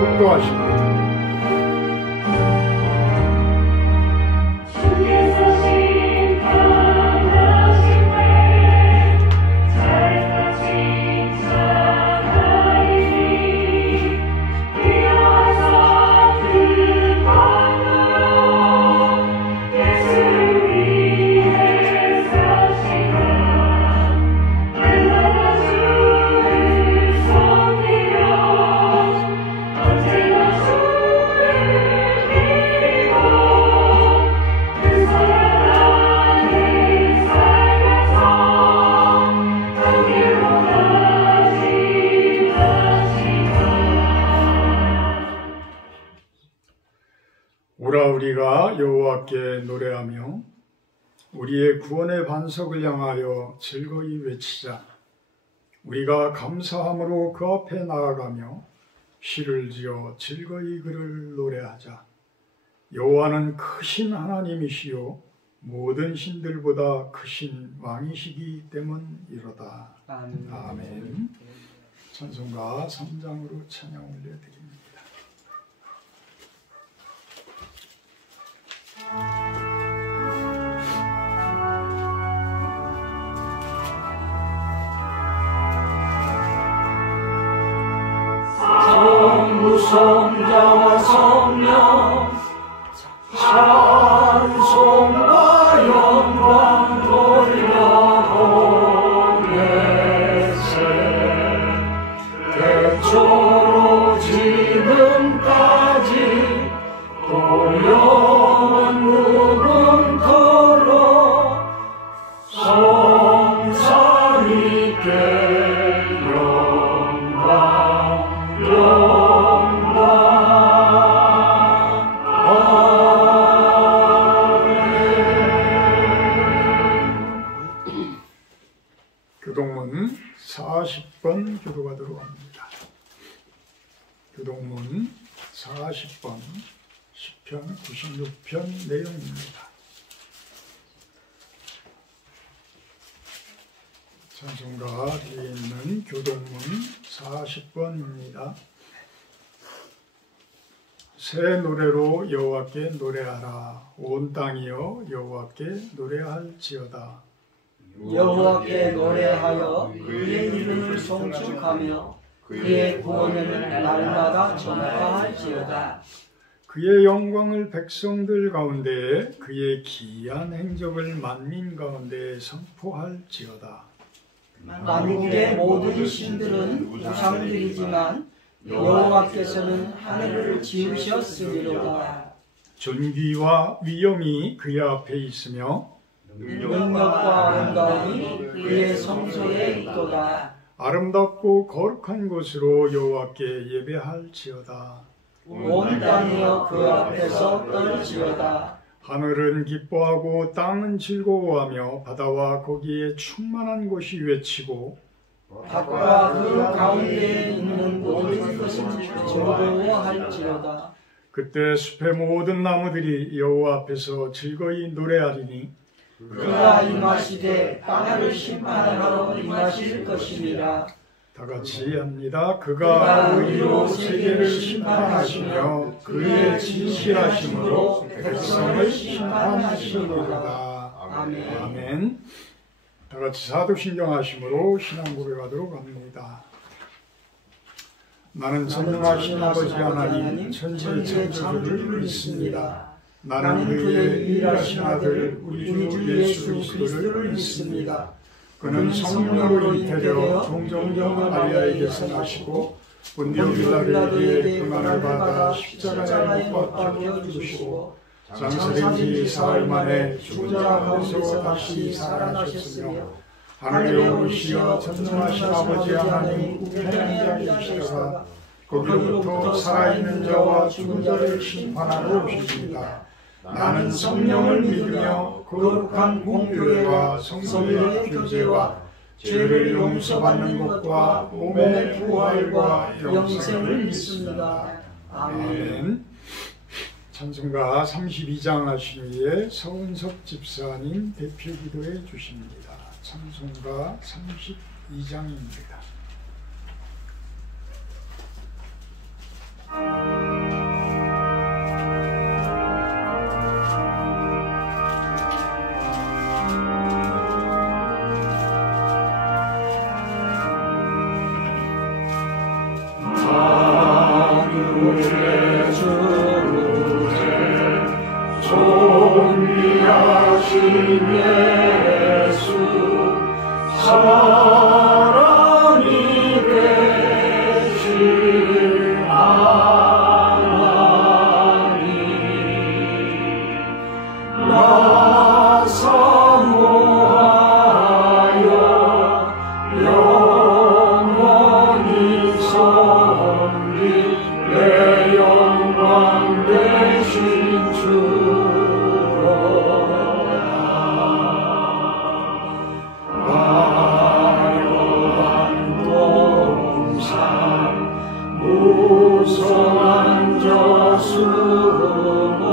복도하시고 오라 우리가 여호와께 노래하며 우리의 구원의 반석을 향하여 즐거이 외치자. 우리가 감사함으로 그 앞에 나아가며 시를 지어 즐거이 그를 노래하자. 여호와는 크신 하나님이시요 모든 신들보다 크신 왕이시기 때문이로다. 아멘. 찬송가 3장으로 찬양 올려드립니다. 성자와 성령 찬송과 영광 돌려보내세. 태초로 지금까지 또 영원 무궁토록 성삼위께 교동문 40번 교도가 들어갑니다. 교동문 40번 시편 96편 내용입니다. 찬송가 뒤에 있는 교동문 40번입니다. 새 노래로 여호와께 노래하라. 온 땅이여 여호와께 노래할지어다. 여호와께 노래하여 그의 이름을 송축하며 그의 구원을 날마다 전파할지어다. 그의 영광을 백성들 가운데에 그의 기이한 행적을 만민 가운데에 선포할지어다. 만국의 모든 신들은 우상들이지만 여호와께서는 하늘을 지으셨으리로다. 존귀와 위엄이 그의 앞에 있으며 능력과 아름다움이 그의 성소에 있도다. 아름답고 거룩한 곳으로 여호와께 예배할지어다. 온 땅이여 그 앞에서 떨지어다. 하늘은 기뻐하고 땅은 즐거워하며 바다와 거기에 충만한 곳이 외치고 바다와 그 가운데에 있는 모든 것은 즐거워할지어다. 그때 숲의 모든 나무들이 여호와 앞에서 즐거이 노래하리니 그가 임하시되 땅을 심판하러 임하실 것이니라. 다 같이 합니다. 그가 의로 세계를 심판하시며 그의 진실하심으로 백성을 심판하시리로다. 아멘. 아멘. 다 같이 사도신경 하심으로 신앙 고백하도록 합니다. 나는 전능하신 아버지 하나님 천지의 창조주를 믿습니다. 나는 그의 유일하신 아들 우리 주 예수 그리스도를 믿습니다. 그는 성령으로 잉태되어 종정령 마리아에게서 나시고 본디오 빌라도에게 고난을 받아 십자가에 못 박혀 죽으시고 장사된 지 사흘 만에 죽은 자 가운데서 다시 살아나셨으며 하늘에 오르시어 전능하신 아버지 하나님 우편에 앉으시다가 거기로부터 살아있는 자와 죽은 자를 심판하러 오십니다. 나는 성령을 믿으며 거룩한 공교회와 성도의 교제와 죄를 용서받는 것과 몸의 부활과 영생을 믿습니다. 아멘. 찬송가 32장 하신 후에 서은석 집사님 대표 기도해 주십니다. 찬송가 32장입니다. 존귀하신 예수 사랑이 되신 하나님 나 사모하여 영원히 섬길 내 영광 되신 주로다 화려한 동산 무성한 저수고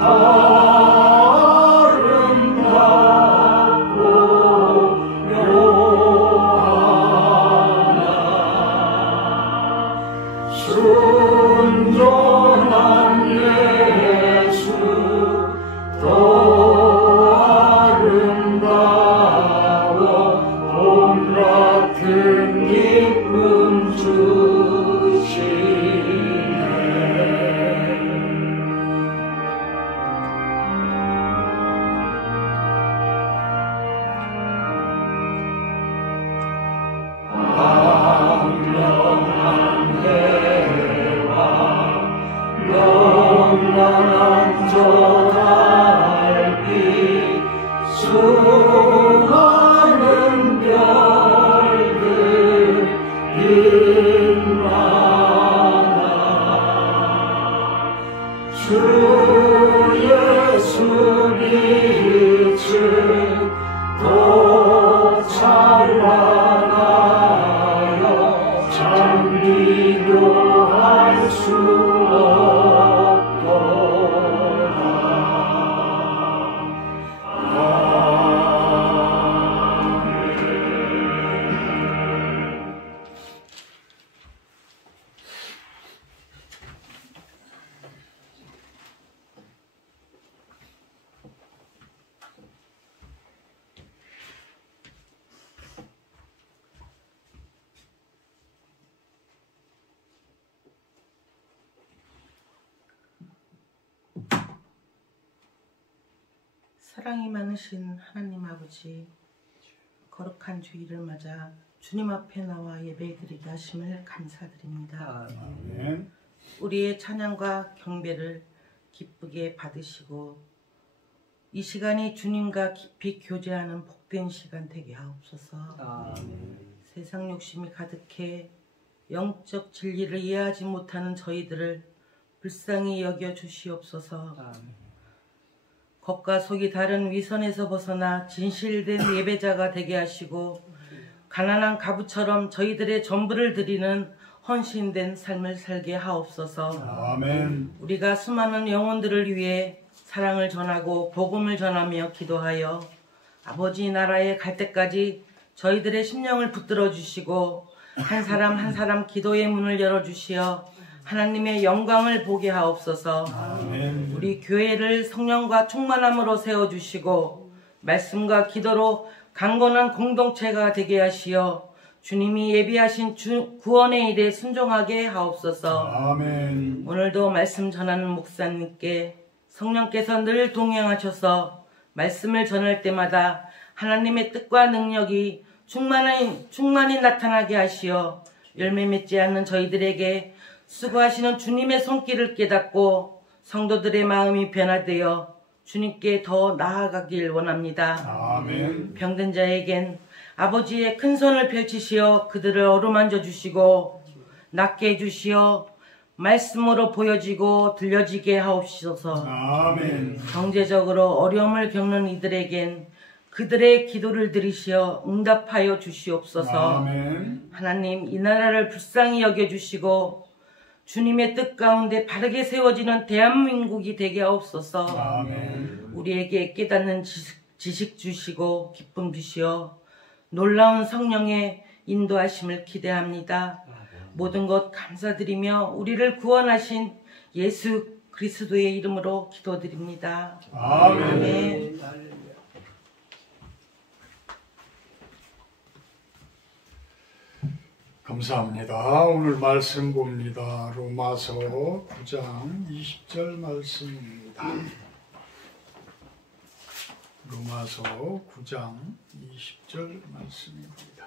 아름답고 묘하나 순종한 예수 더 아름다워 봄 같은 기쁨 주시네 황명한 해와 영원한 저 달빛 수많은 별들 빛나나 주 예수 빛은 더 찬란하여 참 비교할 수 없도다 사랑이 많으신 하나님 아버지, 거룩한 주일을 맞아 주님 앞에 나와 예배드리게 하심을 감사드립니다. 아멘. 우리의 찬양과 경배를 기쁘게 받으시고 이 시간이 주님과 깊이 교제하는 복된 시간 되게 하옵소서. 세상 욕심이 가득해 영적 진리를 이해하지 못하는 저희들을 불쌍히 여겨 주시옵소서. 겉과 속이 다른 위선에서 벗어나 진실된 예배자가 되게 하시고 가난한 가부처럼 저희들의 전부를 드리는 헌신된 삶을 살게 하옵소서. 아멘. 우리가 수많은 영혼들을 위해 사랑을 전하고 복음을 전하며 기도하여 아버지 나라에 갈 때까지 저희들의 심령을 붙들어 주시고 한 사람 한 사람 기도의 문을 열어주시어 하나님의 영광을 보게 하옵소서. 아멘. 우리 교회를 성령과 충만함으로 세워주시고 말씀과 기도로 강건한 공동체가 되게 하시어 주님이 예비하신 구원의 일에 순종하게 하옵소서. 아멘. 오늘도 말씀 전하는 목사님께 성령께서 늘 동행하셔서 말씀을 전할 때마다 하나님의 뜻과 능력이 충만히 나타나게 하시어 열매 맺지 않는 저희들에게 수고하시는 주님의 손길을 깨닫고 성도들의 마음이 변화되어 주님께 더 나아가길 원합니다. 아멘. 병든 자에겐 아버지의 큰 손을 펼치시어 그들을 어루만져 주시고 낫게 해주시어 말씀으로 보여지고 들려지게 하옵소서. 아멘. 경제적으로 어려움을 겪는 이들에겐 그들의 기도를 들으시어 응답하여 주시옵소서. 아멘. 하나님, 이 나라를 불쌍히 여겨주시고 주님의 뜻 가운데 바르게 세워지는 대한민국이 되게 하옵소서. 아멘. 우리에게 깨닫는 지식 주시고 기쁨 주시어 놀라운 성령의 인도하심을 기대합니다. 모든 것 감사드리며 우리를 구원하신 예수 그리스도의 이름으로 기도드립니다. 아멘. 아멘. 감사합니다. 오늘 말씀 봅니다. 로마서 9장 20절 말씀입니다. 로마서 9장 20절 말씀입니다.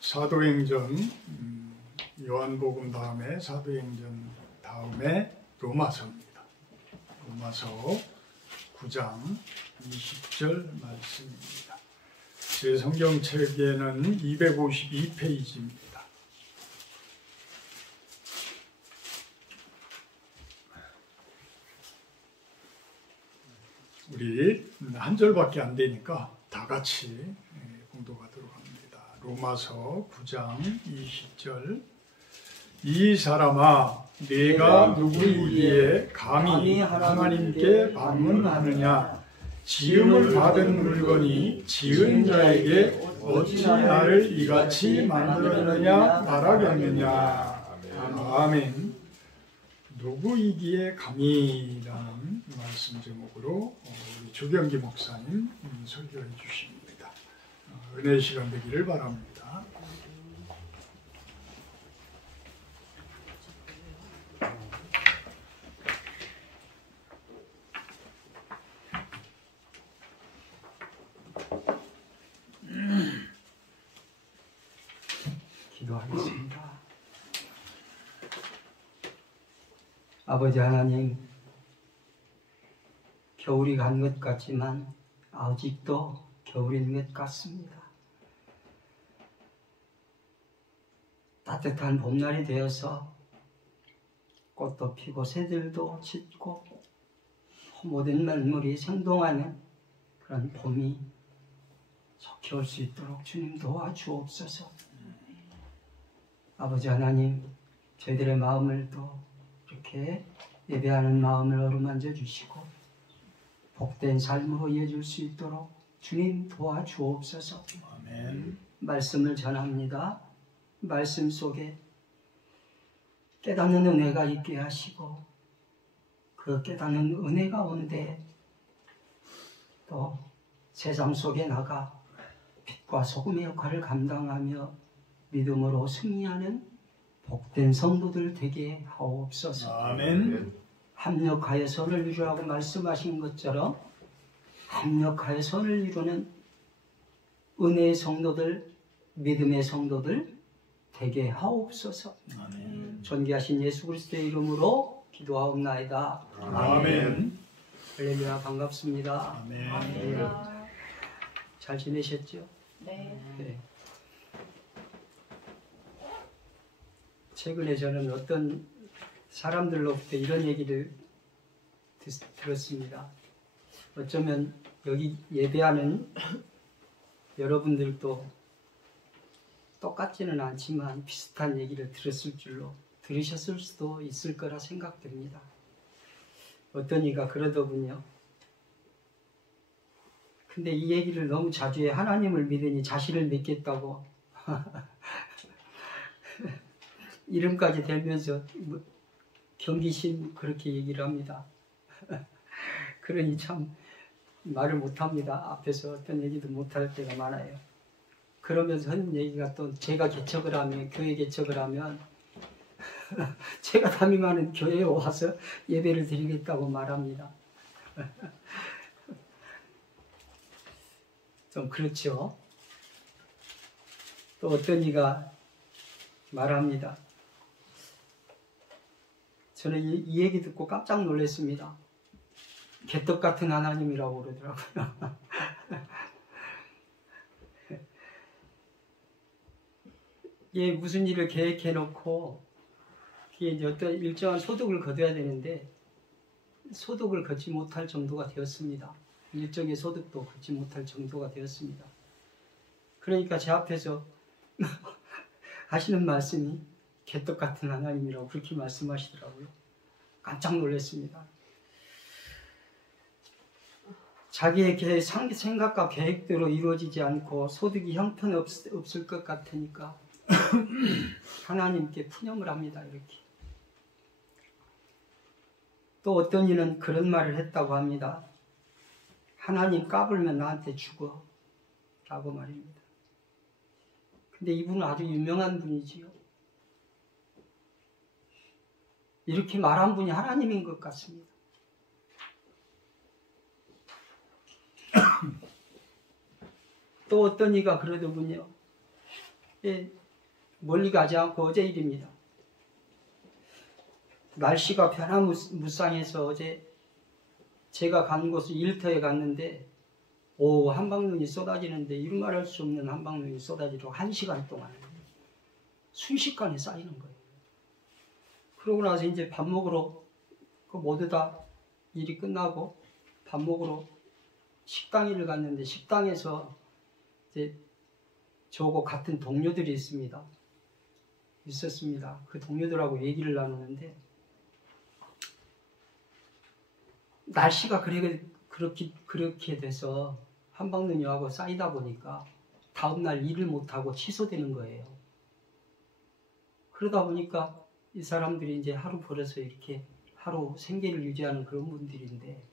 사도행전, 요한복음 다음에 사도행전 다음에 로마서입니다. 로마서 9장 20절 말씀입니다. 제 성경책에는 252페이지입니다. 우리 한 절밖에 안 되니까 다 같이 공독하도록 합니다. 로마서 9장 20절. 이 사람아, 내가 누구이기에 감히 하나님께 반문하느냐? 지음을 받은 물건이 지은 자에게 어찌 나를 이같이 만들었느냐 말하겠느냐. 아멘. 누구이기에 감히라는 말씀 제목으로 우리 조경기 목사님 설교해 주십니다. 은혜의 시간 되기를 바랍니다. 기도하겠습니다. 아버지 하나님, 겨울이 간 것 같지만 아직도 겨울인 것 같습니다. 따뜻한 봄날이 되어서 꽃도 피고 새들도 짖고 모든 만물이 생동하는 그런 봄이 속히 올 수 있도록 주님 도와주옵소서. 아버지 하나님, 저희들의 마음을 또 이렇게 예배하는 마음을 어루만져 주시고 복된 삶으로 이어질 수 있도록 주님 도와주옵소서. 아멘. 말씀을 전합니다. 말씀 속에 깨닫는 은혜가 있게 하시고 그 깨닫는 은혜 가운데 또 세상 속에 나가 빛과 소금의 역할을 감당하며 믿음으로 승리하는 복된 성도들 되게 하옵소서. 아멘. 합력하여 선을 이루라고 말씀하신 것처럼 합력하여 선을 이루는 은혜의 성도들, 믿음의 성도들 되게 하옵소서. 아멘. 존귀하신 예수 그리스도의 이름으로 기도하옵나이다. 아멘. 할렐루야, 반갑습니다. 아멘. 잘 지내셨죠? 네. 네. 최근에 저는 어떤 사람들로부터 이런 얘기를 들었습니다. 어쩌면 여기 예배하는 여러분들도 똑같지는 않지만 비슷한 얘기를 들으셨을 수도 있을 거라 생각됩니다. 어떤 이가 그러더군요. 근데 이 얘기를 너무 자주 해. 하나님을 믿으니 자신을 믿겠다고 이름까지 대면서 경기심 그렇게 얘기를 합니다. 그러니 참 말을 못합니다. 앞에서 어떤 얘기도 못할 때가 많아요. 그러면서 하는 얘기가 또 제가 개척을 하면, 교회 개척을 하면 제가 담임하는 교회에 와서 예배를 드리겠다고 말합니다. 좀 그렇죠. 또 어떤 이가 말합니다. 저는 이 얘기 듣고 깜짝 놀랐습니다. 개떡 같은 하나님이라고 그러더라고요. 예, 무슨 일을 계획해 놓고 이제 어떤 일정한 소득을 거둬야 되는데 소득을 걷지 못할 정도가 되었습니다. 일정의 소득도 걷지 못할 정도가 되었습니다. 그러니까 제 앞에서 하시는 말씀이 개떡 같은 하나님이라고 그렇게 말씀하시더라고요. 깜짝 놀랐습니다. 자기의 생각과 계획대로 이루어지지 않고 소득이 형편없을 것 같으니까 하나님께 푸념을 합니다. 이렇게. 또 어떤 이는 그런 말을 했다고 합니다. 하나님 까불면 나한테 죽어 라고 말입니다. 근데 이분은 아주 유명한 분이지요. 이렇게 말한 분이 하나님인 것 같습니다. 또 어떤 이가 그러더군요. 예, 멀리 가지 않고 어제 일입니다. 날씨가 변화무쌍해서 어제 제가 간 곳은 일터에 갔는데 한방눈이 쏟아지는데 이루 말할 수 없는 한방눈이 쏟아지고 1시간 동안 순식간에 쌓이는 거예요. 그러고 나서 이제 밥 먹으러 모두 다 일이 끝나고 밥 먹으러 식당을 갔는데 식당에서 이제 저하고 같은 동료들이 있었습니다. 그 동료들하고 얘기를 나누는데 날씨가 그렇게 돼서 한방눈이 하고 쌓이다 보니까 다음날 일을 못하고 취소되는 거예요. 그러다 보니까 이 사람들이 이제 하루 벌어서 이렇게 하루 생계를 유지하는 그런 분들인데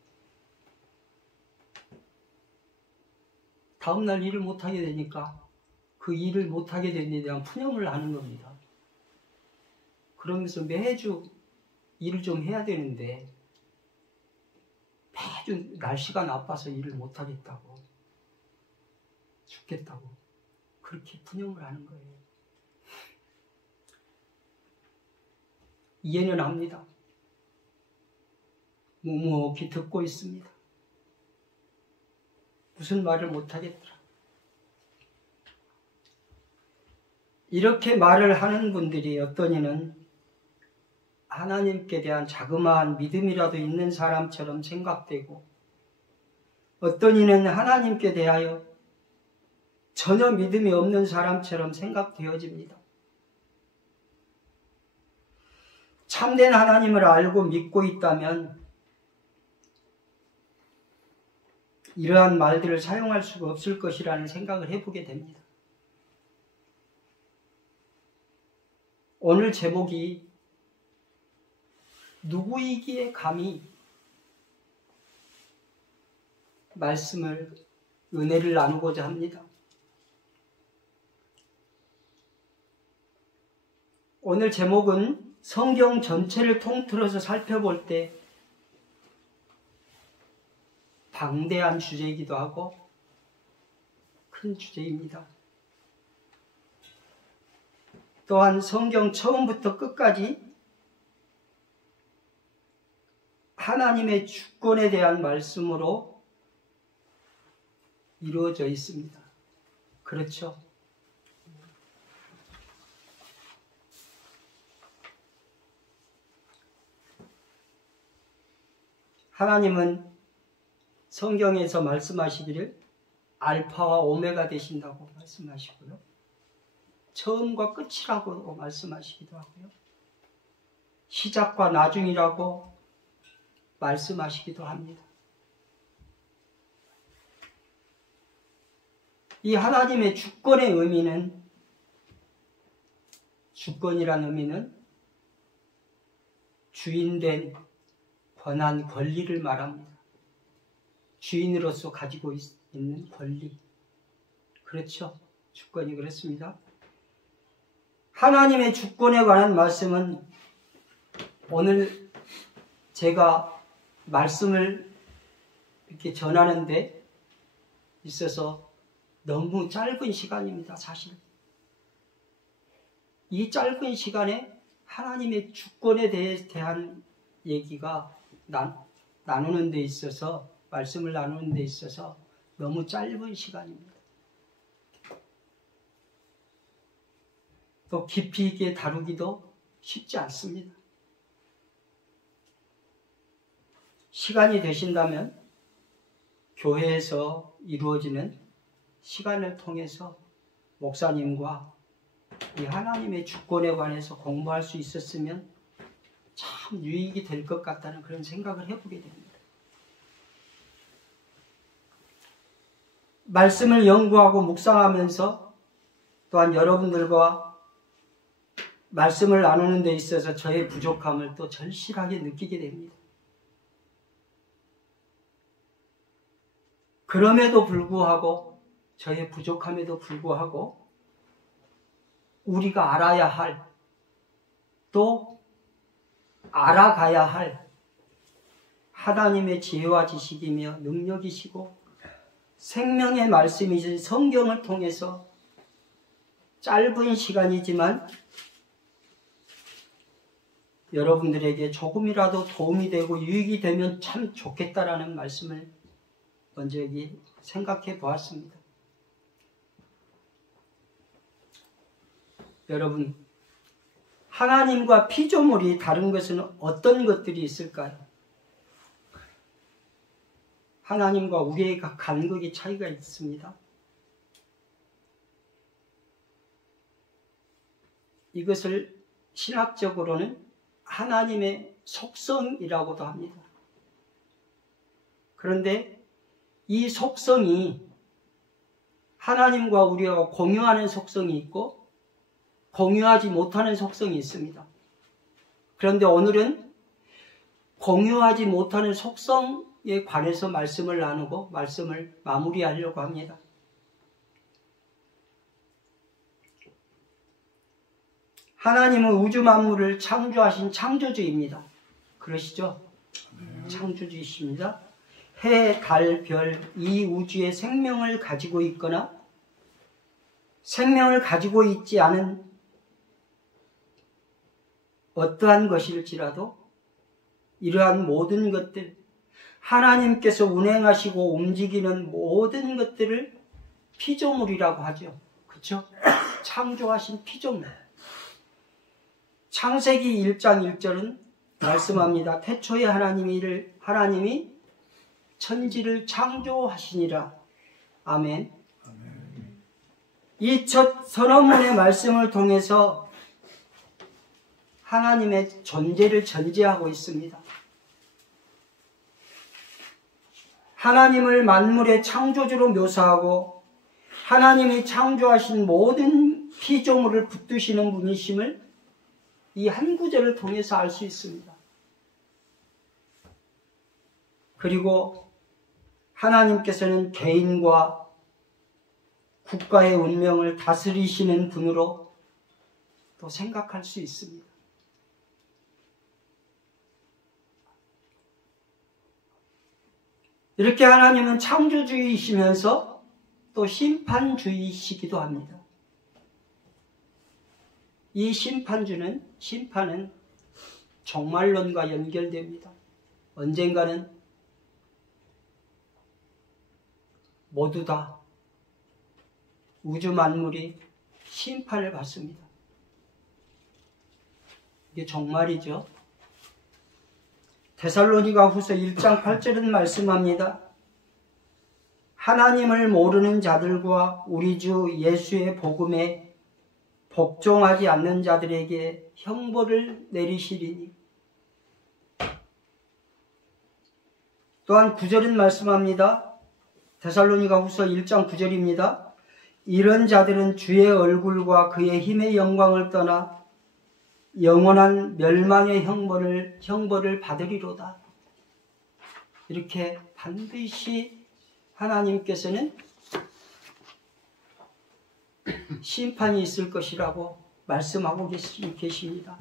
다음날 일을 못하게 되니까 그 일을 못하게 된 일에 대한 푸념을 하는 겁니다. 그러면서 매주 일을 좀 해야 되는데 매주 날씨가 나빠서 일을 못하겠다고 죽겠다고 그렇게 푸념을 하는 거예요. 이해는 합니다. 묵묵히 듣고 있습니다. 무슨 말을 못하겠더라. 이렇게 말을 하는 분들이 어떤 이는 하나님께 대한 자그마한 믿음이라도 있는 사람처럼 생각되고 어떤 이는 하나님께 대하여 전혀 믿음이 없는 사람처럼 생각되어집니다. 참된 하나님을 알고 믿고 있다면 이러한 말들을 사용할 수가 없을 것이라는 생각을 해보게 됩니다. 오늘 제목이 누구이기에 감히 은혜를 나누고자 합니다. 오늘 제목은 성경 전체를 통틀어서 살펴볼 때 방대한 주제이기도 하고 큰 주제입니다. 또한 성경 처음부터 끝까지 하나님의 주권에 대한 말씀으로 이루어져 있습니다. 그렇죠? 하나님은 성경에서 말씀하시기를 알파와 오메가 되신다고 말씀하시고요. 처음과 끝이라고 말씀하시기도 하고요. 시작과 나중이라고 말씀하시기도 합니다. 이 하나님의 주권의 의미는 주권이란 의미는 주인된 권한, 권리를 말합니다. 주인으로서 가지고 있는 권리. 그렇죠? 주권이 그렇습니다. 하나님의 주권에 관한 말씀은 오늘 제가 말씀을 이렇게 전하는 데 있어서 너무 짧은 시간입니다, 사실. 이 짧은 시간에 하나님의 주권에 대한 얘기가 나누는 데 있어서, 말씀을 나누는 데 있어서 너무 짧은 시간입니다. 또 깊이 있게 다루기도 쉽지 않습니다. 시간이 되신다면 교회에서 이루어지는 시간을 통해서 목사님과 이 하나님의 주권에 관해서 공부할 수 있었으면 참 유익이 될 것 같다는 그런 생각을 해보게 됩니다. 말씀을 연구하고 묵상하면서 또한 여러분들과 말씀을 나누는 데 있어서 저의 부족함을 또 절실하게 느끼게 됩니다. 그럼에도 불구하고, 저의 부족함에도 불구하고 우리가 알아야 할, 또 알아가야 할 하나님의 지혜와 지식이며 능력이시고 생명의 말씀이신 성경을 통해서 짧은 시간이지만 여러분들에게 조금이라도 도움이 되고 유익이 되면 참 좋겠다라는 말씀을 먼저 여기 생각해 보았습니다. 여러분, 하나님과 피조물이 다른 것은 어떤 것들이 있을까요? 하나님과 우리의 간극의 차이가 있습니다. 이것을 신학적으로는 하나님의 속성이라고도 합니다. 그런데 이 속성이 하나님과 우리가 공유하는 속성이 있고 공유하지 못하는 속성이 있습니다. 그런데 오늘은 공유하지 못하는 속성에 관해서 말씀을 나누고 말씀을 마무리하려고 합니다. 하나님은 우주 만물을 창조하신 창조주입니다. 그러시죠? 창조주이십니다. 해, 달, 별, 이 우주에 생명을 가지고 있거나 생명을 가지고 있지 않은 어떠한 것일지라도 이러한 모든 것들, 하나님께서 운행하시고 움직이는 모든 것들을 피조물이라고 하죠. 그렇죠? 창조하신 피조물. 창세기 1장 1절은 말씀합니다. 태초에 하나님이 천지를 창조하시니라. 아멘. 이 첫 선언문의 말씀을 통해서 하나님의 존재를 전제하고 있습니다. 하나님을 만물의 창조주로 묘사하고 하나님이 창조하신 모든 피조물을 붙드시는 분이심을 이 한 구절을 통해서 알 수 있습니다. 그리고 하나님께서는 개인과 국가의 운명을 다스리시는 분으로 또 생각할 수 있습니다. 이렇게 하나님은 창조주의이시면서 또 심판주의이시기도 합니다. 이 심판은 종말론과 연결됩니다. 언젠가는 모두 다 우주 만물이 심판을 받습니다. 이게 종말이죠. 데살로니가 후서 1장 8절은 말씀합니다. 하나님을 모르는 자들과 우리 주 예수의 복음에 복종하지 않는 자들에게 형벌을 내리시리니. 또한 9절은 말씀합니다. 데살로니가 후서 1장 9절입니다. 이런 자들은 주의 얼굴과 그의 힘의 영광을 떠나 영원한 멸망의 형벌을 받으리로다. 이렇게 반드시 하나님께서는 심판이 있을 것이라고 말씀하고 계십니다.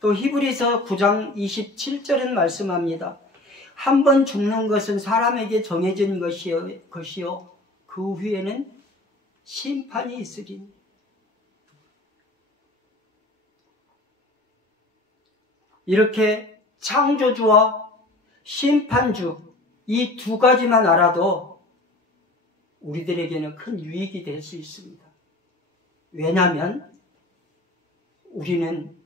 또 히브리서 9장 27절은 말씀합니다. 한 번 죽는 것은 사람에게 정해진 것이요 그 후에는 심판이 있으리니. 이렇게 창조주와 심판주 이 두 가지만 알아도 우리들에게는 큰 유익이 될 수 있습니다. 왜냐하면 우리는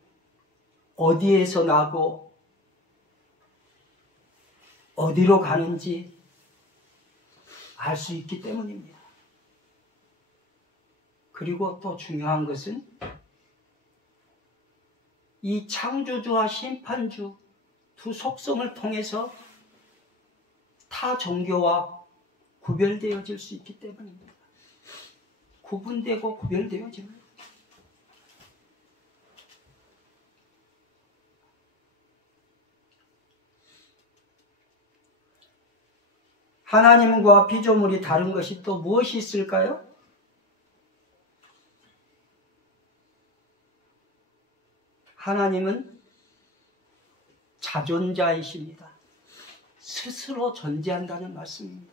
어디에서 나고 어디로 가는지 알 수 있기 때문입니다. 그리고 또 중요한 것은 이 창조주와 심판주 두 속성을 통해서 타 종교와 구별되어질 수 있기 때문입니다. 구분되고 구별되어집니다. 하나님과 피조물이 다른 것이 또 무엇이 있을까요? 하나님은 자존자이십니다. 스스로 존재한다는 말씀입니다.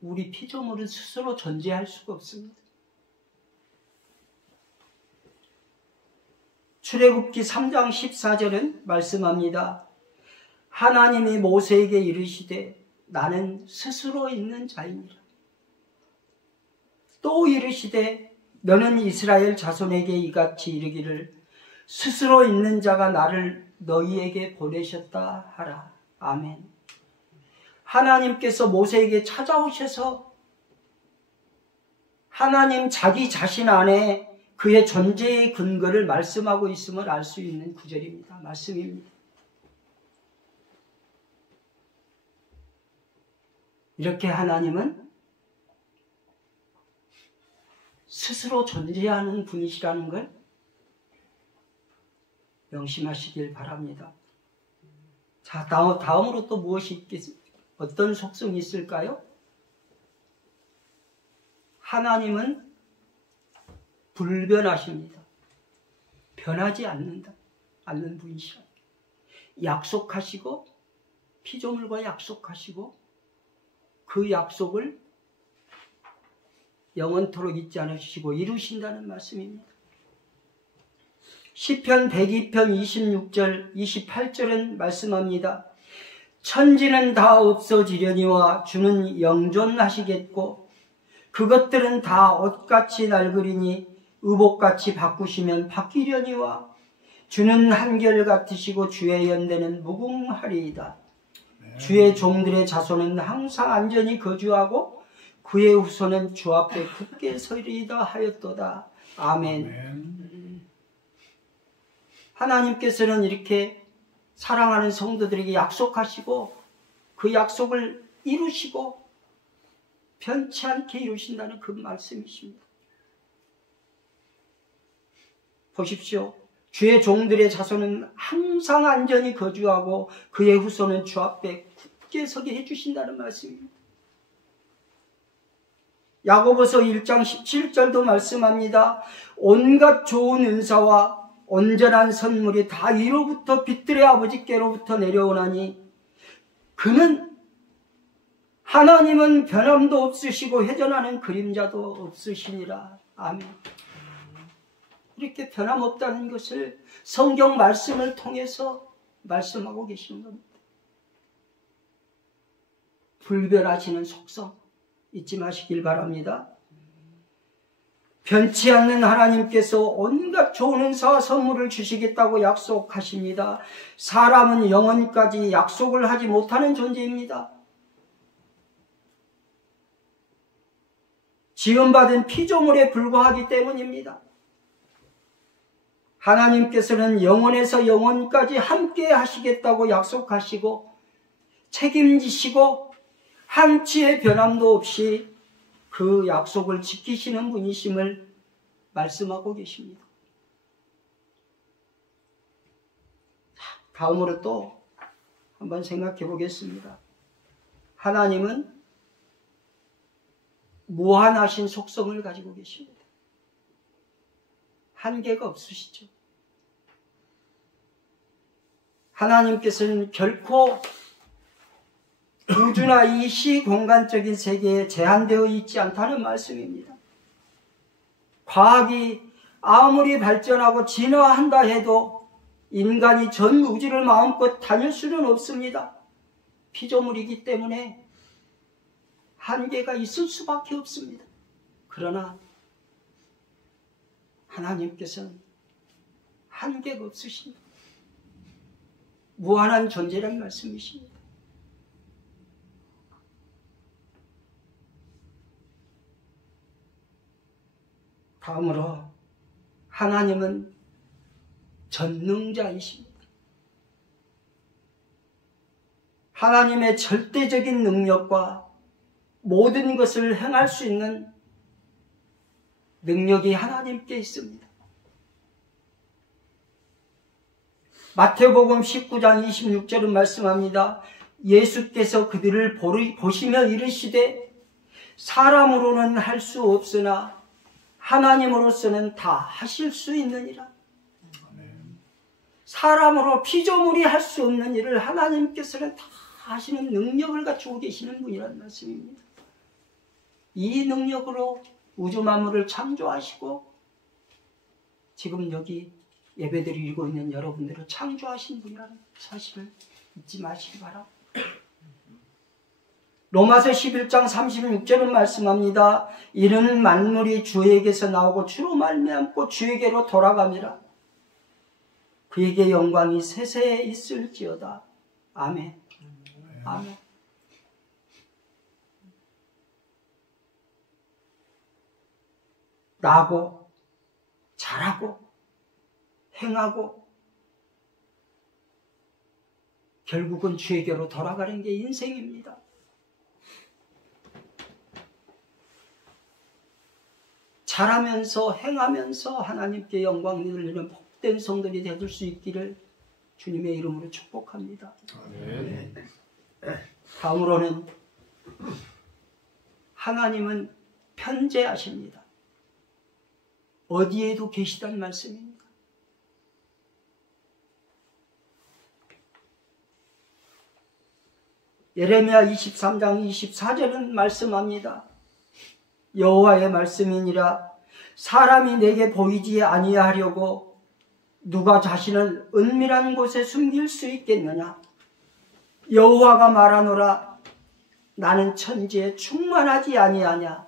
우리 피조물은 스스로 존재할 수가 없습니다. 출애굽기 3장 14절은 말씀합니다. 하나님이 모세에게 이르시되 나는 스스로 있는 자이니라. 또 이르시되 너는 이스라엘 자손에게 이같이 이르기를 스스로 있는 자가 나를 너희에게 보내셨다 하라. 아멘. 하나님께서 모세에게 찾아오셔서 하나님 자기 자신 안에 그의 존재의 근거를 말씀하고 있음을 알 수 있는 구절입니다. 말씀입니다. 이렇게 하나님은 스스로 존재하는 분이시라는 걸 명심하시길 바랍니다. 자, 다음으로 또 무엇이 있겠습니까? 어떤 속성이 있을까요? 하나님은 불변하십니다. 변하지 않는 분이시라. 약속하시고 피조물과 약속하시고 그 약속을 영원토록 잊지 않으시고 이루신다는 말씀입니다. 시편 102편 26절 28절은 말씀합니다. 천지는 다 없어지려니와 주는 영존하시겠고 그것들은 다 옷같이 낡으리니 의복같이 바꾸시면 바뀌려니와 주는 한결같으시고 주의 연대는 무궁하리이다. 주의 종들의 자손은 항상 안전히 거주하고 그의 후손은 주 앞에 굳게 서리이다 하였도다. 아멘. 하나님께서는 이렇게 사랑하는 성도들에게 약속하시고 그 약속을 이루시고 변치 않게 이루신다는 그 말씀이십니다. 보십시오. 주의 종들의 자손은 항상 안전히 거주하고 그의 후손은 주 앞에 굳게 서게 해주신다는 말씀입니다. 야고보서 1장 17절도 말씀합니다. 온갖 좋은 은사와 온전한 선물이 다 이로부터 빛들의 아버지께로부터 내려오나니 그는 하나님은 변함도 없으시고 회전하는 그림자도 없으시니라. 아멘. 이렇게 변함없다는 것을 성경 말씀을 통해서 말씀하고 계시는 겁니다. 불변하시는 속성 잊지 마시길 바랍니다. 변치 않는 하나님께서 온갖 좋은 은사와 선물을 주시겠다고 약속하십니다. 사람은 영원까지 약속을 하지 못하는 존재입니다. 지음받은 피조물에 불과하기 때문입니다. 하나님께서는 영원에서 영원까지 함께 하시겠다고 약속하시고 책임지시고 한치의 변함도 없이 그 약속을 지키시는 분이심을 말씀하고 계십니다. 다음으로 또 한번 생각해 보겠습니다. 하나님은 무한하신 속성을 가지고 계십니다. 한계가 없으시죠. 하나님께서는 결코 우주나 이 시공간적인 세계에 제한되어 있지 않다는 말씀입니다. 과학이 아무리 발전하고 진화한다 해도 인간이 전 우주를 마음껏 다닐 수는 없습니다. 피조물이기 때문에 한계가 있을 수밖에 없습니다. 그러나 하나님께서는 한계가 없으십니다. 무한한 존재란 말씀이십니다. 다음으로 하나님은 전능자이십니다. 하나님의 절대적인 능력과 모든 것을 행할 수 있는 능력이 하나님께 있습니다. 마태복음 19장 26절은 말씀합니다. 예수께서 그들을 보시며 이르시되 사람으로는 할 수 없으나 하나님으로서는 다 하실 수 있느니라. 사람으로 피조물이 할 수 없는 일을 하나님께서는 다 하시는 능력을 갖추고 계시는 분이라는 말씀입니다. 이 능력으로 우주 만물을 창조하시고 지금 여기 예배드리고 있는 여러분들을 창조하신 분이라는 사실을 잊지 마시기 바랍니다. 로마서 11장 36절은 말씀합니다. 이는 만물이 주에게서 나오고 주로 말미암고 주에게로 돌아갑니다. 그에게 영광이 세세에 있을지어다. 아멘. 아멘. 나고 잘하고 행하고 결국은 주에게로 돌아가는 게 인생입니다. 잘하면서 행하면서 하나님께 영광 돌리는 복된 성도들이 되줄 수 있기를 주님의 이름으로 축복합니다. 아멘. 다음으로는 하나님은 편재하십니다. 어디에도 계시다는 말씀입니다. 예레미야 23장 24절은 말씀합니다. 여호와의 말씀이니라. 사람이 내게 보이지 아니하려고 누가 자신을 은밀한 곳에 숨길 수 있겠느냐. 여호와가 말하노라. 나는 천지에 충만하지 아니하냐.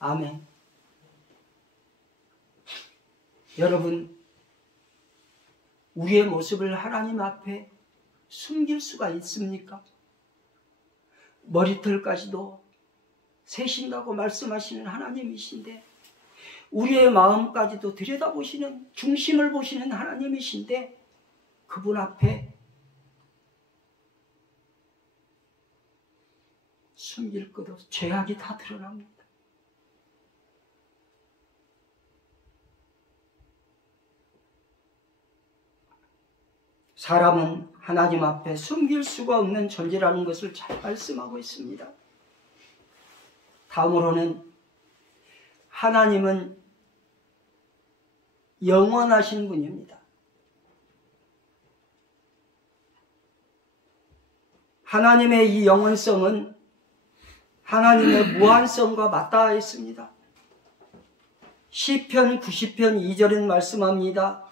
아멘. 여러분, 우리의 모습을 하나님 앞에 숨길 수가 있습니까? 머리털까지도 세신다고 말씀하시는 하나님이신데, 우리의 마음까지도 들여다보시는, 중심을 보시는 하나님이신데, 그분 앞에 숨길 것 없이 죄악이 다 드러납니다. 사람은 하나님 앞에 숨길 수가 없는 존재라는 것을 잘 말씀하고 있습니다. 다음으로는 하나님은 영원하신 분입니다. 하나님의 이 영원성은 하나님의 무한성과 맞닿아 있습니다. 시편 90편 2절은 말씀합니다.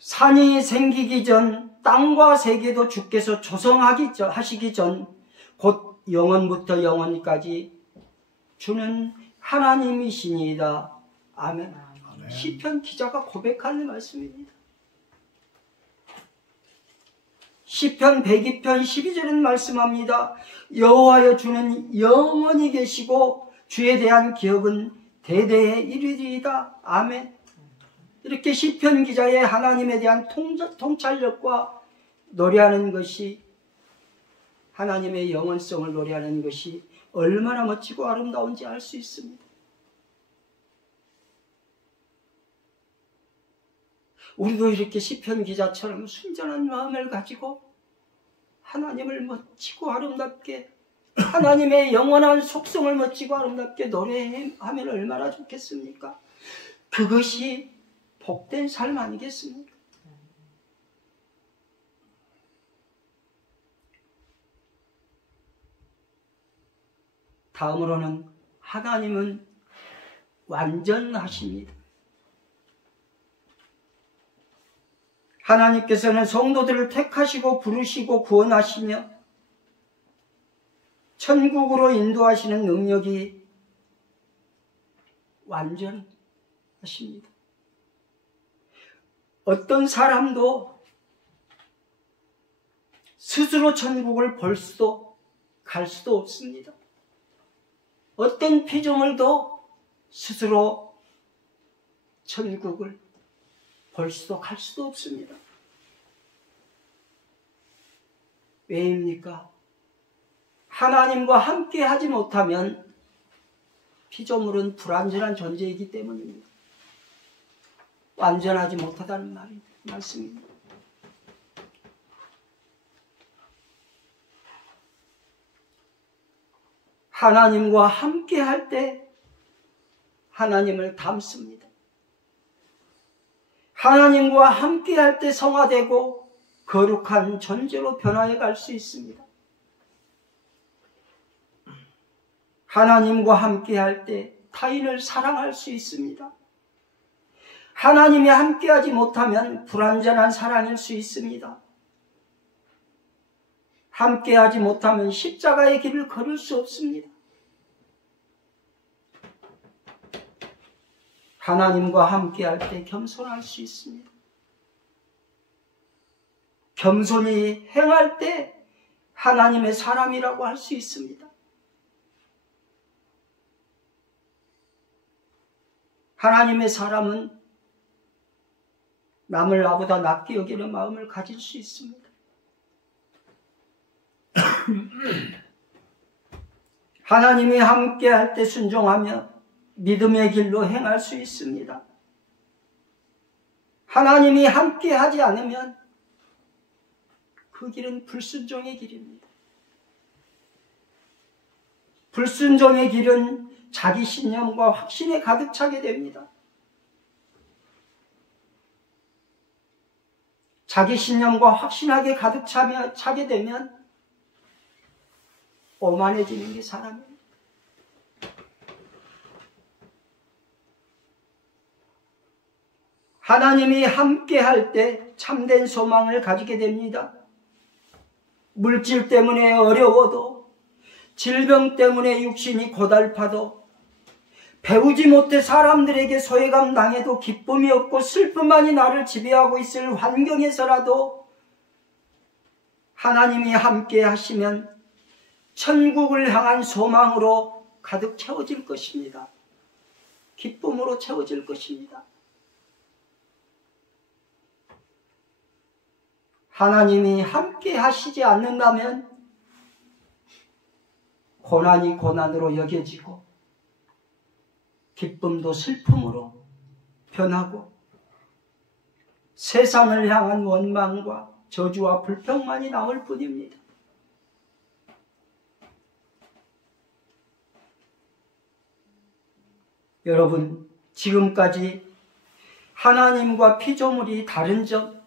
산이 생기기 전 땅과 세계도 주께서 조성하시기 전 곧 영원부터 영원까지 주는 하나님이시니이다. 아멘. 아멘. 시편 기자가 고백하는 말씀입니다. 시편 102편 12절은 말씀합니다. 여호와여 주는 영원히 계시고 주에 대한 기억은 대대에 이르리이다. 아멘. 이렇게 시편 기자의 하나님에 대한 통찰력과 노래하는 것이, 하나님의 영원성을 노래하는 것이 얼마나 멋지고 아름다운지 알 수 있습니다. 우리도 이렇게 시편 기자처럼 순전한 마음을 가지고 하나님을 멋지고 아름답게, 하나님의 영원한 속성을 멋지고 아름답게 노래하면 얼마나 좋겠습니까? 그것이 복된 삶 아니겠습니까? 다음으로는 하나님은 완전하십니다. 하나님께서는 성도들을 택하시고 부르시고 구원하시며 천국으로 인도하시는 능력이 완전하십니다. 어떤 사람도 스스로 천국을 볼 수도 갈 수도 없습니다. 어떤 피조물도 스스로 천국을 볼 수도 갈 수도 없습니다. 왜입니까? 하나님과 함께 하지 못하면 피조물은 불완전한 존재이기 때문입니다. 완전하지 못하다는 말씀입니다. 하나님과 함께 할 때 하나님을 닮습니다. 하나님과 함께할 때 성화되고 거룩한 존재로 변화해 갈 수 있습니다. 하나님과 함께할 때 타인을 사랑할 수 있습니다. 하나님이 함께하지 못하면 불완전한 사랑일 수 있습니다. 함께하지 못하면 십자가의 길을 걸을 수 없습니다. 하나님과 함께할 때 겸손할 수 있습니다. 겸손히 행할 때 하나님의 사람이라고 할 수 있습니다. 하나님의 사람은 남을 나보다 낮게 여기는 마음을 가질 수 있습니다. 하나님이 함께할 때 순종하며 믿음의 길로 행할 수 있습니다. 하나님이 함께하지 않으면 그 길은 불순종의 길입니다. 불순종의 길은 자기 신념과 확신에 가득 차게 됩니다. 자기 신념과 확신하게 가득 차게 되면 오만해지는 게 사람입니다. 하나님이 함께할 때 참된 소망을 가지게 됩니다. 물질 때문에 어려워도, 질병 때문에 육신이 고달파도, 배우지 못해 사람들에게 소외감 당해도 기쁨이 없고 슬픔만이 나를 지배하고 있을 환경에서라도 하나님이 함께 하시면 천국을 향한 소망으로 가득 채워질 것입니다. 기쁨으로 채워질 것입니다. 하나님이 함께 하시지 않는다면 고난이 고난으로 여겨지고 기쁨도 슬픔으로 변하고 세상을 향한 원망과 저주와 불평만이 나올 뿐입니다. 여러분, 지금까지 하나님과 피조물이 다른 점,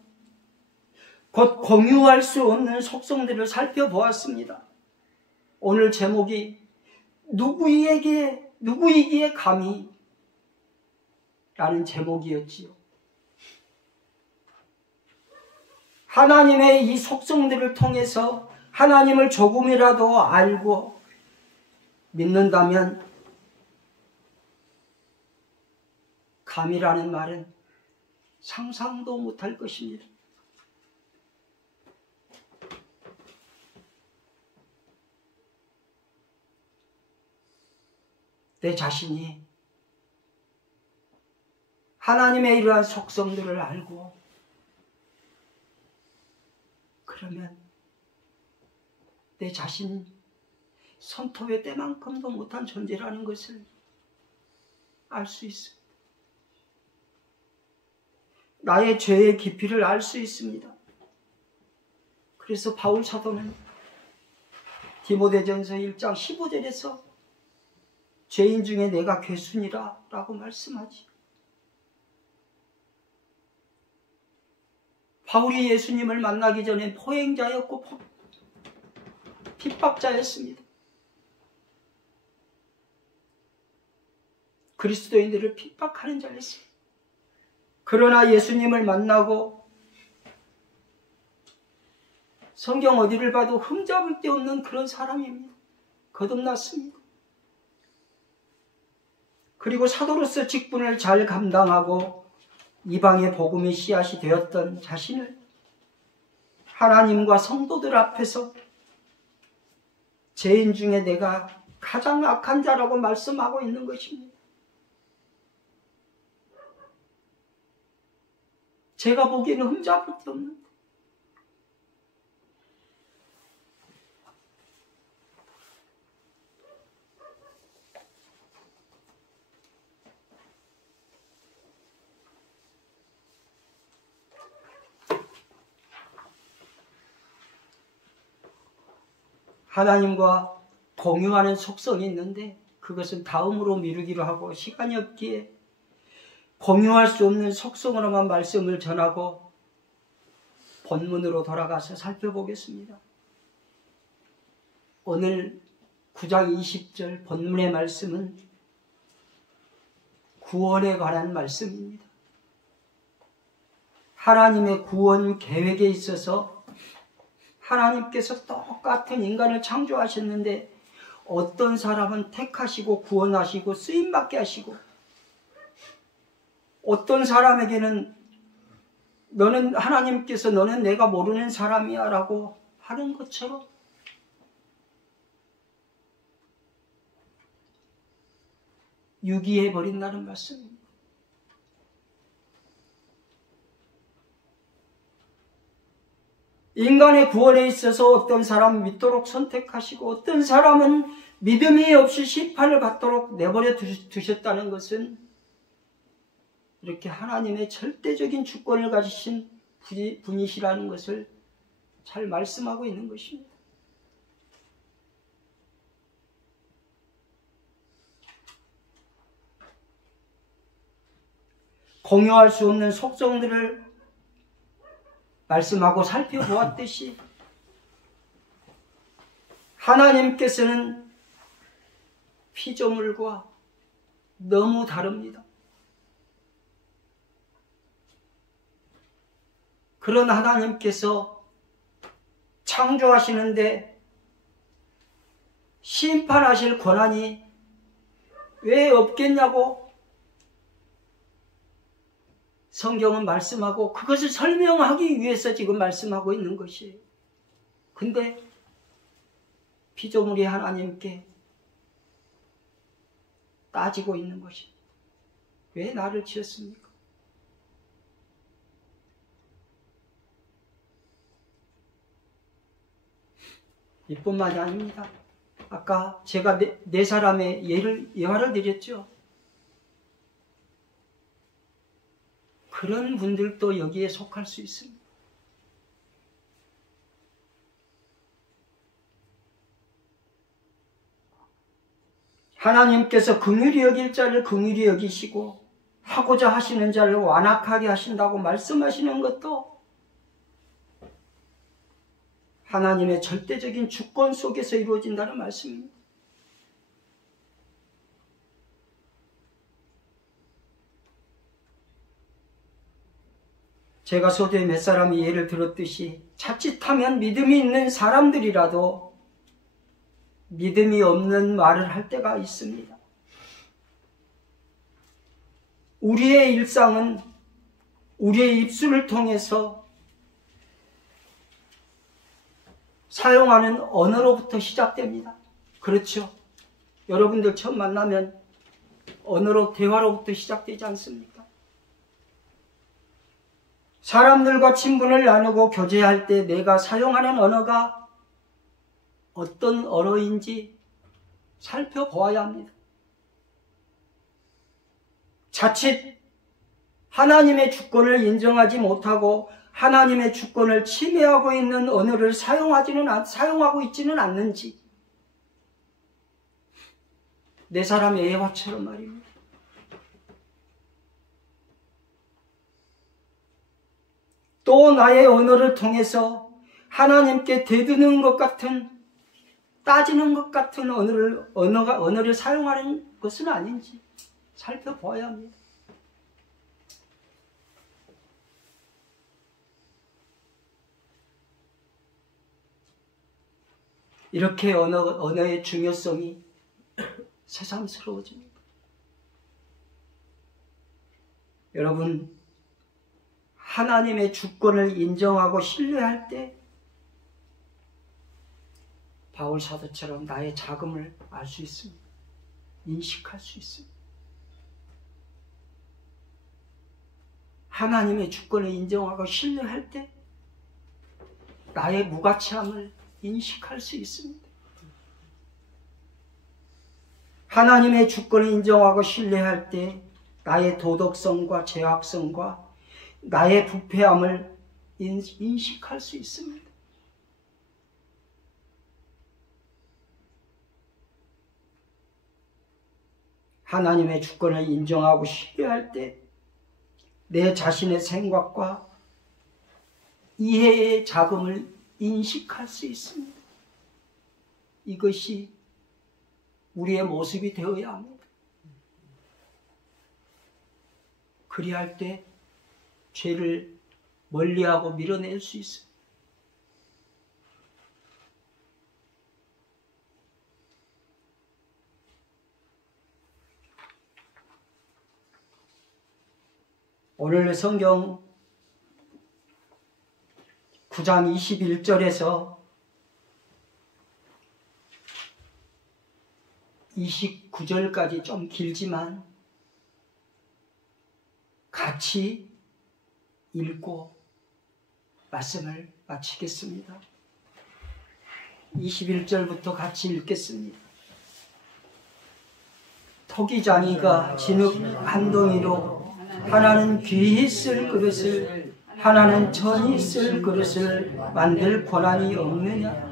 곧 공유할 수 없는 속성들을 살펴보았습니다. 오늘 제목이 누구이기에 감히? 라는 제목이었지요. 하나님의 이 속성들을 통해서 하나님을 조금이라도 알고 믿는다면 감이라는 말은 상상도 못할 것입니다. 내 자신이 하나님의 이러한 속성들을 알고 그러면 내 자신이 손톱의 때만큼도 못한 존재라는 것을 알 수 있습니다. 나의 죄의 깊이를 알 수 있습니다. 그래서 바울 사도는 디모데전서 1장 15절에서 죄인 중에 내가 괴순이라 라고 말씀하지. 바울이 예수님을 만나기 전에 포행자였고 핍박자였습니다. 그리스도인들을 핍박하는 자였어요. 그러나 예수님을 만나고 성경 어디를 봐도 흠잡을 데 없는 그런 사람입니다. 거듭났습니다. 그리고 사도로서 직분을 잘 감당하고 이방의 복음의 씨앗이 되었던 자신을 하나님과 성도들 앞에서 죄인 중에 내가 가장 악한 자라고 말씀하고 있는 것입니다. 제가 보기에는 흠잡을 데 없는데 하나님과 공유하는 속성이 있는데 그 그것은 다음으로 미루기로 하고 시간이 없기에 공유할 수 없는 속성으로만 말씀을 전하고 본문으로 돌아가서 살펴보겠습니다. 오늘 9장 20절 본문의 말씀은 구원에 관한 말씀입니다. 하나님의 구원 계획에 있어서 하나님께서 똑같은 인간을 창조하셨는데 어떤 사람은 택하시고 구원하시고 쓰임받게 하시고 어떤 사람에게는 너는 하나님께서 너는 내가 모르는 사람이야 라고 하는 것처럼 유기해버린다는 말씀입니다. 인간의 구원에 있어서 어떤 사람은 믿도록 선택하시고 어떤 사람은 믿음이 없이 심판을 받도록 내버려 두셨다는 것은 이렇게 하나님의 절대적인 주권을 가지신 분이시라는 것을 잘 말씀하고 있는 것입니다. 공유할 수 없는 속성들을 말씀하고 살펴보았듯이 하나님께서는 피조물과 너무 다릅니다. 그런 하나님께서 창조하시는데 심판하실 권한이 왜 없겠냐고 성경은 말씀하고 그것을 설명하기 위해서 지금 말씀하고 있는 것이에요. 근데 피조물이 하나님께 따지고 있는 것이 왜 나를 지었습니까? 이뿐만이 아닙니다. 아까 제가 네 사람의 예화를 드렸죠. 그런 분들도 여기에 속할 수 있습니다. 하나님께서 긍휼히 여길 자를 긍휼히 여기시고 하고자 하시는 자를 완악하게 하신다고 말씀하시는 것도 하나님의 절대적인 주권 속에서 이루어진다는 말씀입니다. 제가 서두에 몇 사람이 예를 들었듯이 자칫하면 믿음이 있는 사람들이라도 믿음이 없는 말을 할 때가 있습니다. 우리의 일상은 우리의 입술을 통해서 사용하는 언어로부터 시작됩니다. 그렇죠? 여러분들 처음 만나면 언어로 대화로부터 시작되지 않습니까? 사람들과 친분을 나누고 교제할 때 내가 사용하는 언어가 어떤 언어인지 살펴보아야 합니다. 자칫 하나님의 주권을 인정하지 못하고 하나님의 주권을 침해하고 있는 언어를 사용하고 있지는 않는지 네 사람의 예화처럼 말입니다. 또 나의 언어를 통해서 하나님께 대드는 것 같은 따지는 것 같은 언어를 사용하는 것은 아닌지 살펴보아야 합니다. 이렇게 언어의 중요성이 새삼스러워집니다. 여러분, 하나님의 주권을 인정하고 신뢰할 때 바울 사도처럼 나의 자금을 알 수 있습니다. 인식할 수 있습니다. 하나님의 주권을 인정하고 신뢰할 때 나의 무가치함을 인식할 수 있습니다. 하나님의 주권을 인정하고 신뢰할 때 나의 도덕성과 죄악성과 나의 부패함을 인식할 수 있습니다. 하나님의 주권을 인정하고 신뢰할 때 내 자신의 생각과 이해의 자금을 인식할 수 있습니다. 이것이 우리의 모습이 되어야 합니다. 그리할 때 죄를 멀리하고 밀어낼 수 있습니다. 오늘 성경 9장 21절에서 29절까지 좀 길지만 같이 읽고 말씀을 마치겠습니다. 21절부터 같이 읽겠습니다. 토기장이가 진흙 한 동이로 하나는 귀히 쓸 그릇을 하나는 천히 쓸 그릇을 만들 권한이 없느냐?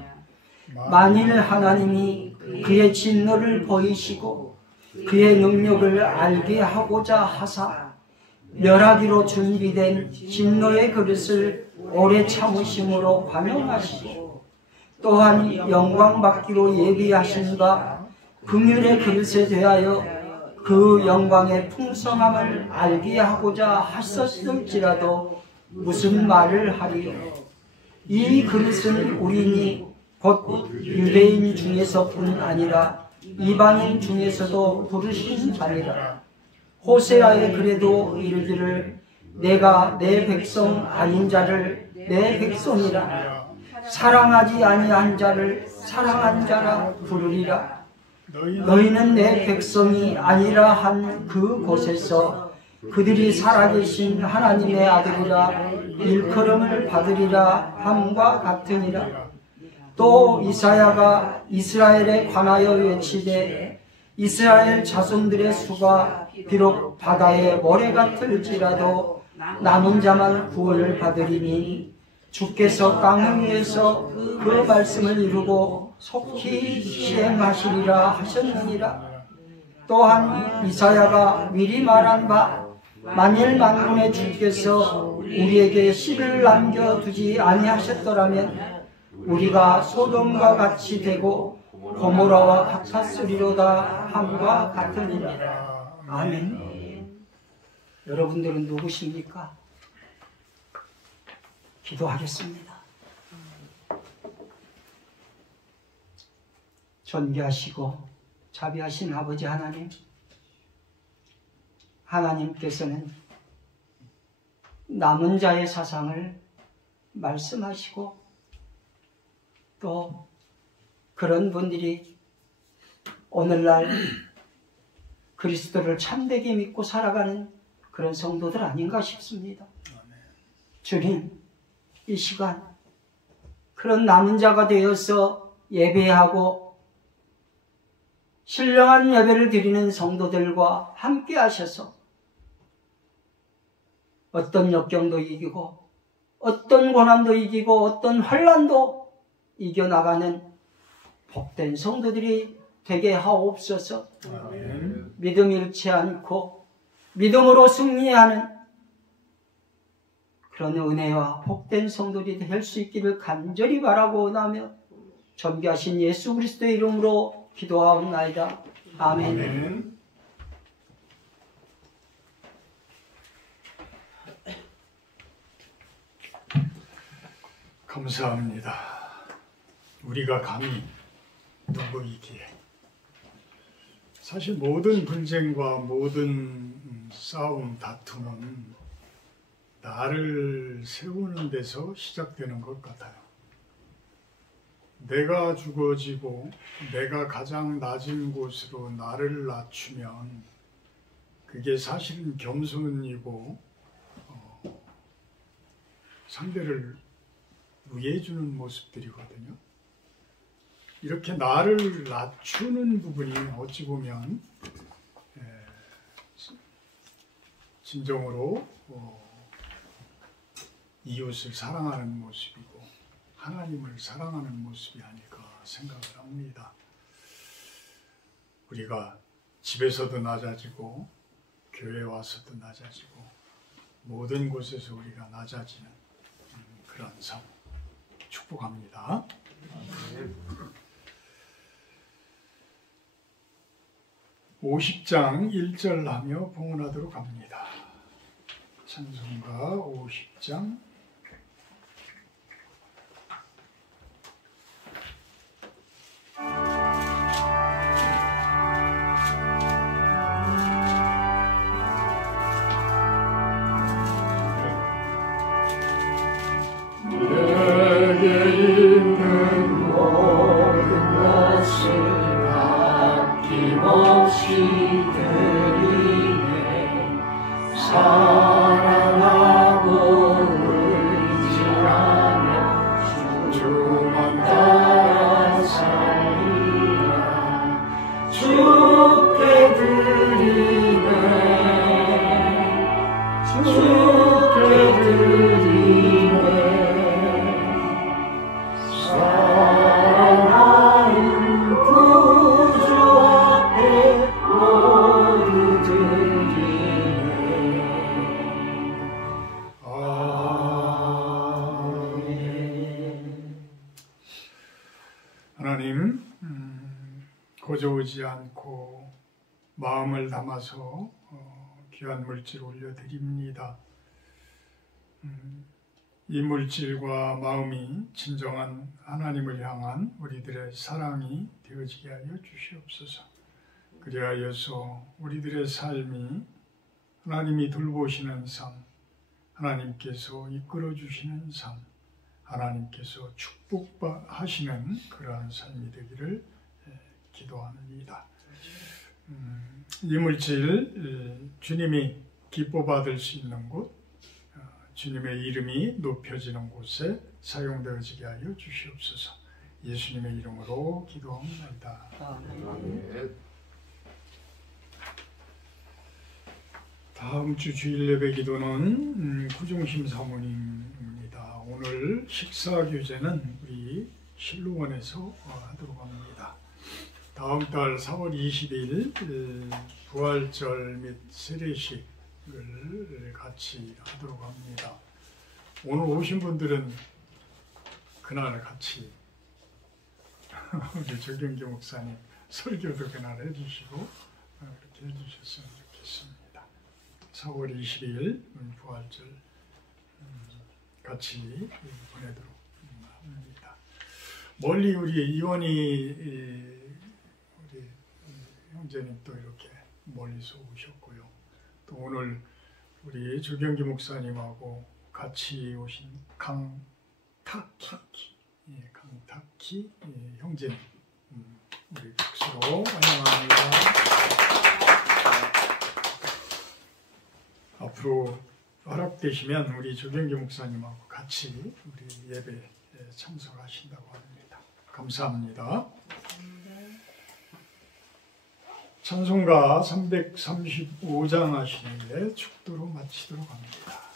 만일 하나님이 그의 진노를 보이시고 그의 능력을 알게 하고자 하사 멸하기로 준비된 진노의 그릇을 오래 참으심으로 관용하시고 또한 영광받기로 예비하신 바 긍휼의 그릇에 대하여 그 영광의 풍성함을 알게 하고자 하셨을지라도 무슨 말을 하리요? 이 그릇은 우리니 곧 유대인 중에서뿐 아니라 이방인 중에서도 부르신 자니라. 호세아의 글에도 이르기를 내가 내 백성 아닌 자를 내 백성이라 사랑하지 아니한 자를 사랑한 자라 부르리라. 너희는 내 백성이 아니라 한 그곳에서 그들이 살아계신 하나님의 아들이라 일컬음을 받으리라 함과 같으니라. 또 이사야가 이스라엘에 관하여 외치되 이스라엘 자손들의 수가 비록 바다의 모래 같을지라도 남은 자만 구원을 받으리니 주께서 땅 위에서 그 말씀을 이루고 속히 시행하시리라 하셨느니라. 또한 이사야가 미리 말한 바 만일 만군의 주께서 우리에게 씨를 남겨두지 아니하셨더라면 우리가 소돔과 같이 되고 고모라와 같았으리로다 함과 같으니라. 아멘. 여러분들은 누구십니까? 기도하겠습니다. 존귀하시고 자비하신 아버지 하나님, 하나님께서는 남은 자의 사상을 말씀하시고 또 그런 분들이 오늘날 그리스도를 참되게 믿고 살아가는 그런 성도들 아닌가 싶습니다. 주님, 이 시간 그런 남은 자가 되어서 예배하고 신령한 예배를 드리는 성도들과 함께 하셔서 어떤 역경도 이기고 어떤 고난도 이기고 어떤 환난도 이겨나가는 복된 성도들이 되게 하옵소서. 아멘. 믿음 잃지 않고 믿음으로 승리하는 그런 은혜와 복된 성도들이 될 수 있기를 간절히 바라고 원하며 존귀하신 예수 그리스도의 이름으로 기도하옵나이다. 아멘. 아멘. 감사합니다. 우리가 감히 누구이기에. 사실 모든 분쟁과 모든 싸움, 다툼은 나를 세우는 데서 시작되는 것 같아요. 내가 죽어지고 내가 가장 낮은 곳으로 나를 낮추면 그게 사실은 겸손이고 상대를 위해주는 모습들이거든요. 이렇게 나를 낮추는 부분이 어찌 보면 진정으로 이웃을 사랑하는 모습이고 하나님을 사랑하는 모습이 아닐까 생각을 합니다. 우리가 집에서도 낮아지고 교회 와서도 낮아지고 모든 곳에서 우리가 낮아지는 그런 삶 축복합니다. 50장 1절 하며 봉헌하도록 합니다. 찬송가 50장 하나님, 고저오지 않고 마음을 담아서 귀한 물질 올려드립니다. 이 물질과 마음이 진정한 하나님을 향한 우리들의 사랑이 되어지게 하여 주시옵소서. 그리하여서 우리들의 삶이 하나님이 돌보시는 삶, 하나님께서 이끌어 주시는 삶, 하나님께서 축복하시는 그러한 삶이 되기를 기도합니다. 이 물질 주님이 기뻐 받을 수 있는 곳, 주님의 이름이 높여지는 곳에 사용되어지게 하여 주시옵소서. 예수님의 이름으로 기도합니다. 아멘. 다음 주 주일 예배 기도는 구중심 사모님입니다. 오늘 식사 교제는 우리 실로원에서 하도록 합니다. 다음 달 4월 20일 부활절 및 세례식을 같이 하도록 합니다. 오늘 오신 분들은 그날 같이 우리 조경기 목사님 설교도 그날 해주시고 그렇게 해주셨으면 좋겠습니다. 4월 20일 부활절 같이 보내도록 합니다. 멀리 우리 이원희 우리 형제님 또 이렇게 멀리서 오셨고요. 또 오늘 우리 조경기 목사님하고 같이 오신 강탁희 형제님 우리 박수로 환영합니다. 앞으로 허락되시면 우리 조경기 목사님하고 같이 우리 예배에 참석하신다고 합니다. 감사합니다. 찬송가 335장 하시는데 축도로 마치도록 합니다.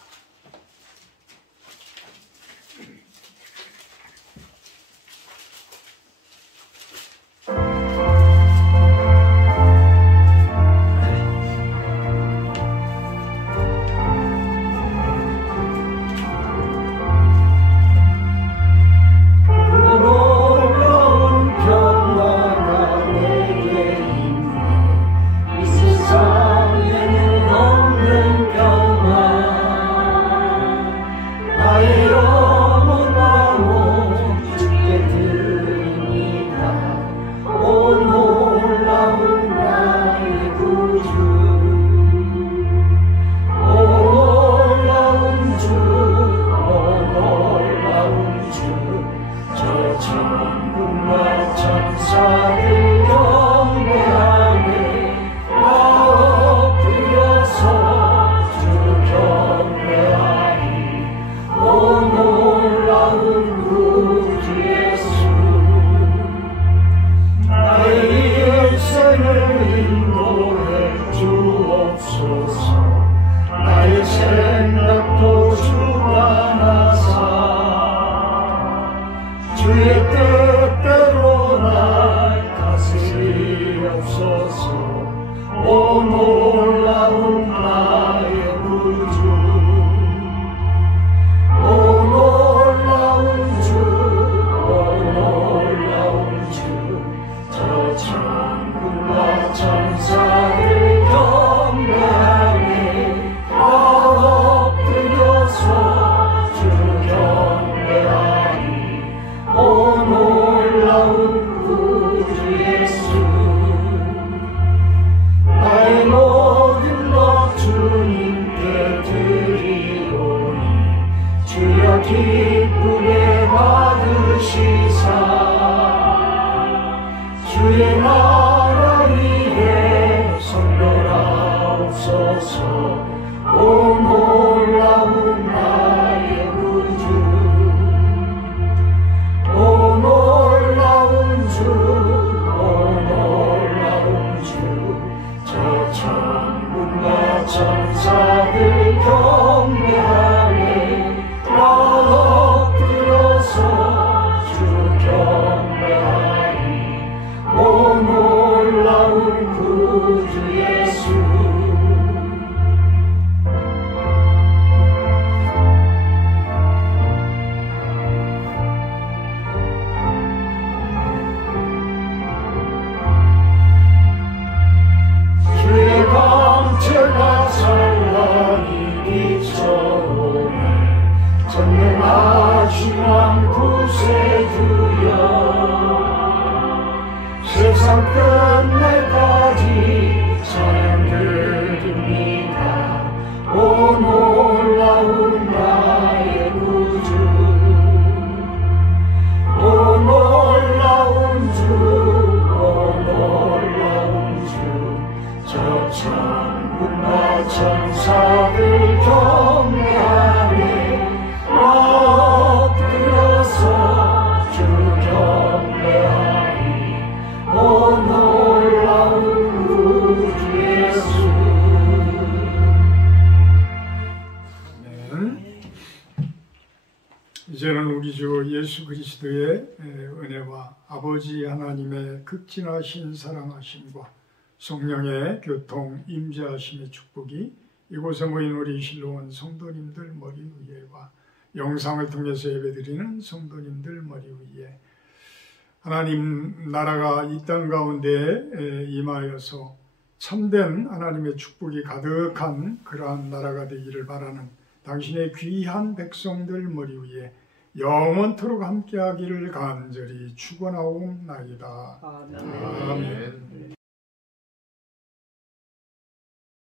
주의 뜻대로 날 다스리옵소서. 오 놀라운 나의 구주 오 놀라운 주 오 놀라운 주 저 천군과 천사를 경배하네 다 엎드려서 주 경배하니 오 놀라운 구주 예수 나의 모든 것 주님께 드리오니 주여 기쁘게 받으시사 주의 나라 위에 선별하옵소서 오 놀라운 나의 구주 오 놀라운 주 오 놀라운 주 저 천군과 천사들 경배하네 다 엎드려서 주 경배하니 오 놀라운 구주 예수 주의 광채가 찬란히 비춰오네 전능하시는 구세주여 세상 끝날까지 찬양 드립니다 오 놀라운 나의 구주 오 놀라운 주 오 놀라운 저 천군과 천사들 경배하네 엎드려서 주 경배하니 오 놀라운 구주 예수 이제는 우리 주 예수 그리스도의 은혜와 아버지 하나님의 극진하신 사랑하심과 성령의 교통 임재하심의 축복이 이곳에 모인 우리 실로원 성도님들 머리 위에와 영상을 통해서 예배드리는 성도님들 머리 위에 하나님 나라가 이 땅 가운데 임하여서 참된 하나님의 축복이 가득한 그러한 나라가 되기를 바라는 당신의 귀한 백성들 머리 위에 영원토록 함께하기를 간절히 축원하옵나이다. 아멘. 아멘.